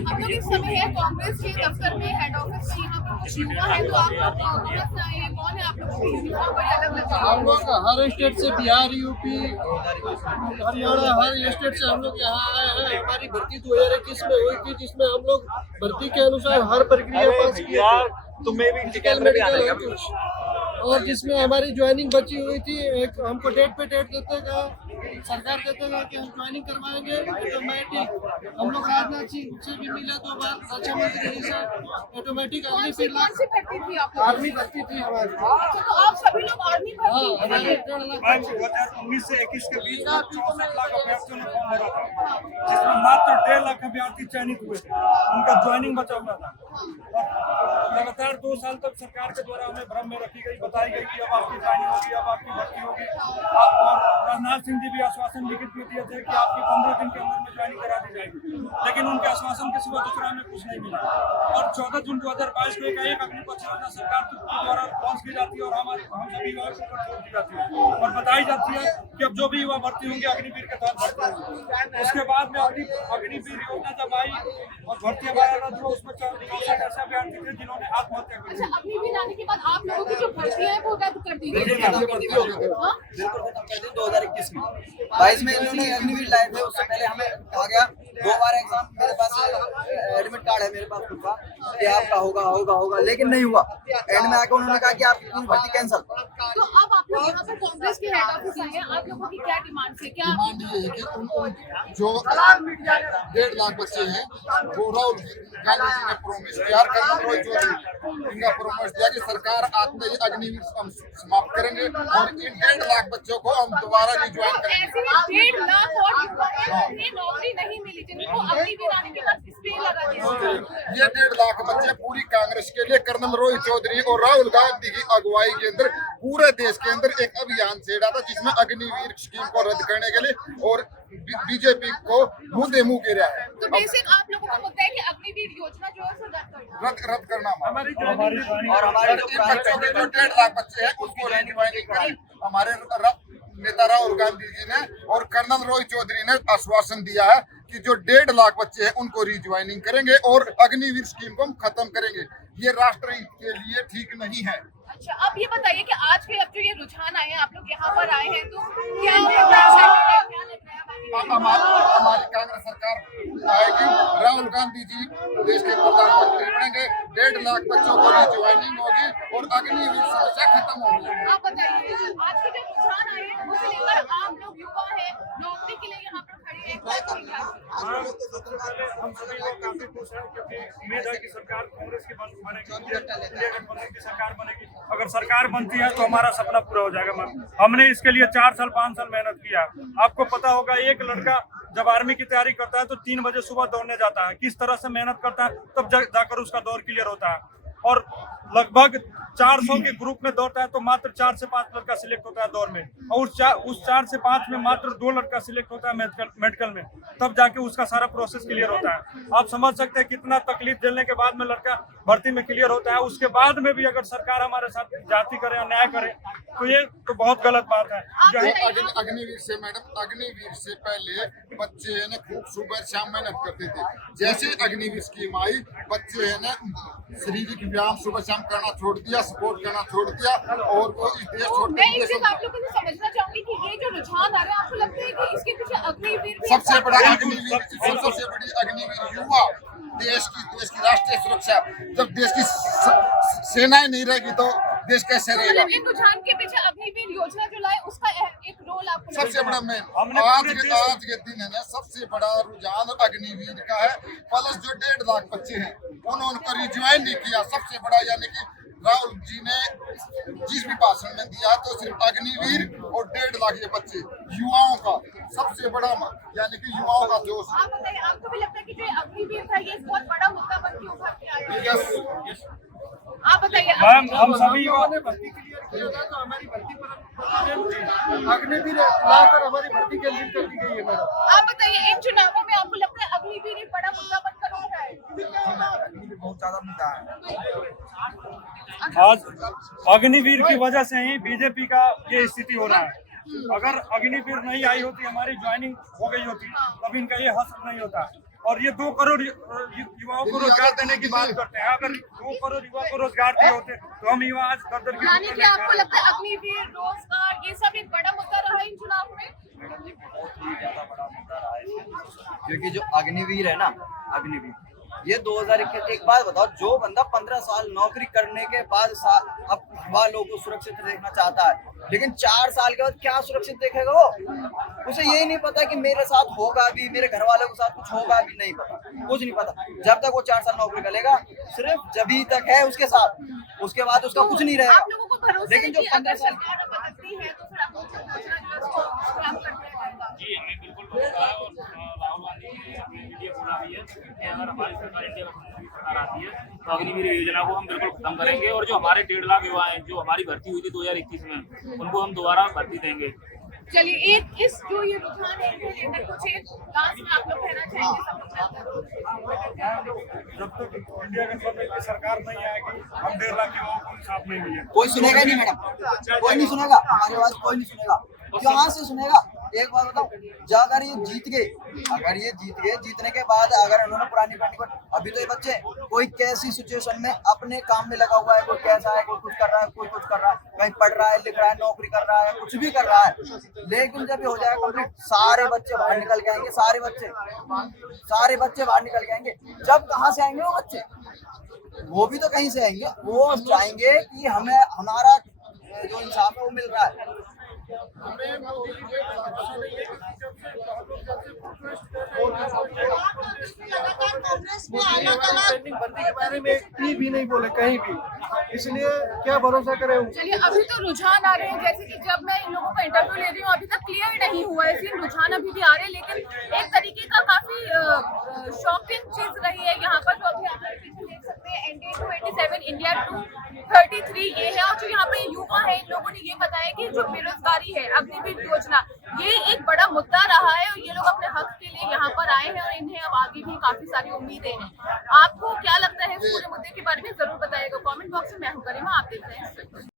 हम लोग इस समय है कांग्रेस के दफ्तर में, हेड ऑफिस में। यहाँ पर कुछ युवा है, तो आप लोग कहाँ से आए हैं, कौन है आप लोगों की यूनिफॉर्म बड़ी अलग लग रही है। हम लोग हर स्टेट से, बिहार, यूपी, हरियाणा, हर स्टेट से हम लोग यहाँ आए हैं। हमारी भर्ती 2021 में हुई थी, जिसमें हम लोग भर्ती के अनुसार हर प्रक्रिया पास की तुम्हें भी फिजिकल, मेडिकल और कुछ, और जिसमें हमारी ज्वाइनिंग बची हुई थी। एक हमको डेट पे डेट देते का सरकार देते का कि हम ज्वाइनिंग करवाएंगे ऑटोमेटिक। हम लोग राजनाथ सिंह से भी मिले 2 बार, रक्षा मंत्री जी से। ऑटोमेटिक अगली फिर कौन सी भर्ती थी आप लोग? आर्मी भर्ती थी हमारी। अच्छा, तो आप सभी लोग आर्मी भर्ती हाँ, के लिए? 2019 से 21 के बीच 64 लाख अभ्यर्थियों ने फॉर्म भरा था, जिसमें मात्र 1.5 लाख अभ्यर्थी चयनित हुए थे। उनका ज्वाइनिंग बचा हुआ था। और लगातार 2 साल तक सरकार के द्वारा हमें भ्रम में रखी गई, बताई गई कि अब आपकी ज्वाइनिंग होगी, अब आपकी भर्ती होगी। और राजनाथ सिंह जी भी आश्वासन लिखित में दिए थे कि आपकी 15 दिन के अंदर में ज्वाइनिंग करा दी जाएगी, लेकिन उनके आश्वासन के सिवा दूसरा हमें कुछ नहीं मिला। और 14 जून 2022 को एक अग्निपथ योजना सरकार के द्वारा लॉन्च की जाती है और हम सभी युवाओं को छोड़ दी जाती है और बताई जाती है कि अब जो भी युवा भर्ती होंगे अग्निवीर के तहत भर्ती होंगे। उसके बाद में अग्निवीर योजना जब आई और भर्ती हमारा रद्द हुआ, उसमें 64 ऐसे अभ्यर्थी थे जिन्होंने आत्महत्या कर ली। अच्छा, अग्निवीर आने के बाद आप लोगों की जो भर्तियां है वो रद्द कर दी गई। बिल्कुल खत्म कर दी 2021 में। 22 में इन्होंने अग्निवीर लाए थे, उससे पहले हमें आ गया 2 बार एग्जाम। मेरे पास एडमिट कार्ड है मेरे पास खुद का कि आपका होगा, लेकिन नहीं हुआ। एंड में आकर उन्होंने कहा कि आपकी पूरी भर्ती कैंसिल। तो अब आप लोग यहाँ पर कांग्रेस के हेड ऑफिस आए हैं, आप लोगों की क्या डिमांड है? क्या डिमांड ये है कि उनको जो 1.5 लाख बच्चे हैं, वो राहुल गांधी जी ने प्रोमिस किया, कर्नल रॉय चौधरी इनका प्रोमिस दिया कि सरकार आते ही अग्निवीर हम समाप्त करेंगे और इन 1.5 लाख बच्चों को हम दोबारा रिज्वाइन करेंगे। ऐसे 1.5 लाख और युवा हैं जिन्हें नौकरी नहीं मिली, जिनको अग्निवीर आने के बाद स्प्रे लगा दिया। ये 1.5 लाख बच्चे पूरी कांग्रेस के लिए कर्नल रॉय चौधरी और राहुल गांधी की अगुवाई के अंदर पूरे देश के अंदर एक अभियान छेड़ा था, जिसमें अग्निवीर स्कीम को रद्द करने के लिए और बीजेपी को मुंह गिरा है। तो बेसिक आप लोगों का मुद्दा है कि अग्निवीर योजना जो है रद्द करना। और हमारे जो बच्चों के जो 1.5 लाख बच्चे हैं उसको रिज्वाइनिंग करें। हमारे नेता राहुल गांधी जी ने और कर्नल रॉय चौधरी ने आश्वासन दिया है कि जो 1.5 लाख बच्चे हैं उनको रिज्वाइनिंग करेंगे और अग्निवीर स्कीम को हम खत्म करेंगे। ये राष्ट्र हित के लिए ठीक नहीं है। अच्छा, अब ये बताइए कि आज के अब जो ये रुझान आए हैं, आप लोग यहाँ पर आए हैं, तो क्या लग रहा है? हमारी कांग्रेस सरकार आएगी, राहुल गांधी जी देश के प्रधानमंत्री बनेंगे, 1.5 लाख बच्चों को रिज्वाइनिंग होगी और अग्निवीर समस्या खत्म होगी। आप बताइए, आज के जो रुझान आए हैं उसे लेकर आप लोग युवा हैं, नौकरी के लिए यहाँ पर खड़े हैं, हम सभी लोग काफी खुश हैं क्योंकि उम्मीद है कि सरकार कांग्रेस की बनेगी, सरकार बनेगी। अगर सरकार बनती है तो हमारा सपना पूरा हो जाएगा। हमने इसके लिए 4 साल 5 साल मेहनत किया। आपको पता होगा, एक लड़का जब आर्मी की तैयारी करता है तो 3 बजे सुबह दौड़ने जाता है, किस तरह से मेहनत करता है, तब जाकर उसका दौड़ क्लियर होता है। और लगभग 400 के ग्रुप में दौड़ता है तो मात्र 4 से 5 लड़का सिलेक्ट होता है दौड़ में, और उस 4 से 5 में मात्र 2 लड़का सिलेक्ट होता है मेडिकल में, तब जाके उसका सारा प्रोसेस क्लियर होता है। आप समझ सकते हैं कितना तकलीफ झेलने के बाद में लड़का भर्ती में क्लियर होता है। उसके बाद में भी अगर सरकार हमारे साथ जाति करे, अन्याय करे, तो ये तो बहुत गलत बात है। अग्निवीर से मैडम, अग्निवीर से पहले बच्चे है ना खूब सुबह शाम मेहनत करते थे। जैसे अग्निवीर स्कीम आई, बच्चे है ना शारीरिक व्यायाम सुबह शाम करना छोड़ दिया, सपोर्ट करना छोड़ दिया और वो इस देश छोड़ मैं एक चीज आप लोगों से समझना चाहूंगी कि ये जो रुझान आ रहा है, आपको लगता है कि इसके पीछे अग्निवीर भी सबसे बड़ी अग्निवीर युवा, देश की राष्ट्रीय सुरक्षा। जब देश की सेनाएं नहीं रहेगी तो देश कैसे रहेगा? इन रुझान के पीछे अग्निवीर योजना जो लाए उसका एक रोल आपको सबसे बड़ा मेन आज के दिन है ना, सबसे बड़ा रुझान अग्निवीर का है। प्लस जो 1.5 लाख बच्चे हैं उन्होंने रिज्वाइन नहीं किया। सबसे बड़ा यानी कि राहुल जी ने जिस भी भाषण में दिया तो सिर्फ अग्निवीर और 1.5 लाख ये बच्चे युवाओं का सबसे बड़ा यानी कि युवाओं का जोश। आप बताइए, आपको भी लगता है कि जो अग्निवीर था ये बहुत बड़ा मुद्दा बन के उभर के आया है? आप बताइए। हम सभी ने भर्ती क्लियर किया था तो हमारी भर्ती पर अग्निवीर लाकर हमारी भर्ती कैंसिल कर दी गई है मैडम। आप बताइए, इन चुनावों में आपको लगता है अग्निवीर एक बड़ा मुद्दा बनकर उठ रहा है? बहुत ज्यादा मुद्दा है। आज अग्निवीर की वजह से ही बीजेपी का ये स्थिति हो रहा है। अगर अग्निवीर नहीं आई होती, हमारी ज्वाइनिंग हो गई होती, तब इनका ये हश्र नहीं होता। और ये 2 करोड़ युवाओं को रोजगार देने की बात करते हैं। अगर 2 करोड़ युवा को रोजगार दिए होते तो हम युवा आज दर की यानी कि आपको लगता है अग्निवीर, रोजगार, ये सब एक बड़ा मुद्दा रहा इन चुनाव में? बहुत ही ज्यादा बड़ा मुद्दा रहा है इसमें। क्योंकि जो अग्निवीर है ना, अग्निवीर ये 2021, एक बात बताओ, जो बंदा 15 साल नौकरी करने के बाद अब वालों को सुरक्षित देखना चाहता है, लेकिन 4 साल के बाद क्या सुरक्षित देखेगा वो? उसे यही नहीं पता कि मेरे साथ होगा भी, मेरे घर वालों के साथ कुछ होगा भी, नहीं पता, कुछ नहीं पता। जब तक वो 4 साल नौकरी करेगा, सिर्फ जभी तक है उसके साथ, उसके बाद उसका कुछ नहीं रहेगा। आप लोगों को भरोसा है लेकिन जो कि 15 अगर साल सरकार बदलती है तो फिर आप लोग को घोषणा दिवस को खराब कर दिया जाएगा? जी हमें बिल्कुल भरोसा है और राहुल गांधी ने अपनी मीडिया बोला भी है कि अगर हमारी सरकार इंडिया में सरकार आती है तो अग्निवीर योजना को हम बिल्कुल खत्म करेंगे और जो हमारे 1.5 लाख युवा हैं जो हमारी भर्ती हुई थी 2021 में उनको हम दोबारा भर्ती देंगे। चलिए, एक इस जो ये रुझान है इनको लेकर कुछ एक लास्ट में आप लोग कहना चाहेंगे सब लोग? जब तक इंडिया की सरकार नहीं आएगी हम 1.5 लाख युवाओं को इंसाफ नहीं मिलेगा। कोई सुनेगा ही नहीं मैडम, कोई नहीं सुनेगा हमारी आवाज, कोई नहीं सुनेगा। कहाँ से सुनेगा? एक बात बताओ, जो अगर ये जीत गए, जीतने के बाद अगर उन्होंने पुरानी पार्टी को, अभी तो ये बच्चे कोई कैसी सिचुएशन में अपने काम में लगा हुआ है, कोई कैसा है, कोई कुछ कर रहा है, कोई कुछ कर रहा है, कहीं पढ़ रहा है, लिख रहा है, नौकरी कर रहा है, कुछ भी कर रहा है, लेकिन जब ये हो जाएगा कंप्लीट, सारे बच्चे बाहर निकल के आएंगे, सारे बच्चे बाहर निकल के आएंगे। जब कहाँ से आएंगे वो बच्चे? वो भी तो कहीं से आएंगे, वो चाहेंगे कि हमें हमारा जो इंसाफ है वो मिल रहा है। कांग्रेस में अलग-अलग भर्ती के बारे में भी नहीं बोले कहीं भी, इसलिए क्या भरोसा करें? चलिए, अभी तो रुझान आ रहे हैं, जैसे कि जब मैं इन लोगों का इंटरव्यू ले रही हूँ अभी तक क्लियर नहीं हुआ है, इसलिए रुझान अभी भी आ रहे हैं, लेकिन एक तरीके का काफी शॉकिंग चीज रही है यहाँ पर, जो अभी आप लोग पीछे देख सकते हैं, NDA 287 इंडिया 233 ये है। और जो यहाँ पे युवा है, इन लोगों ने ये बताया कि जो बेरोजगारी है, अग्निवीर योजना, ये एक बड़ा मुद्दा रहा है और ये लोग अपने हक के लिए यहाँ पर आए हैं और इन्हें अब आगे भी काफी सारी उम्मीदें हैं। आपको क्या लगता है इस पूरे मुद्दे के बारे में? जरूर बताइएगा कमेंट बॉक्स में। मैं हूँ गरिमा, आप देख रहे हैं।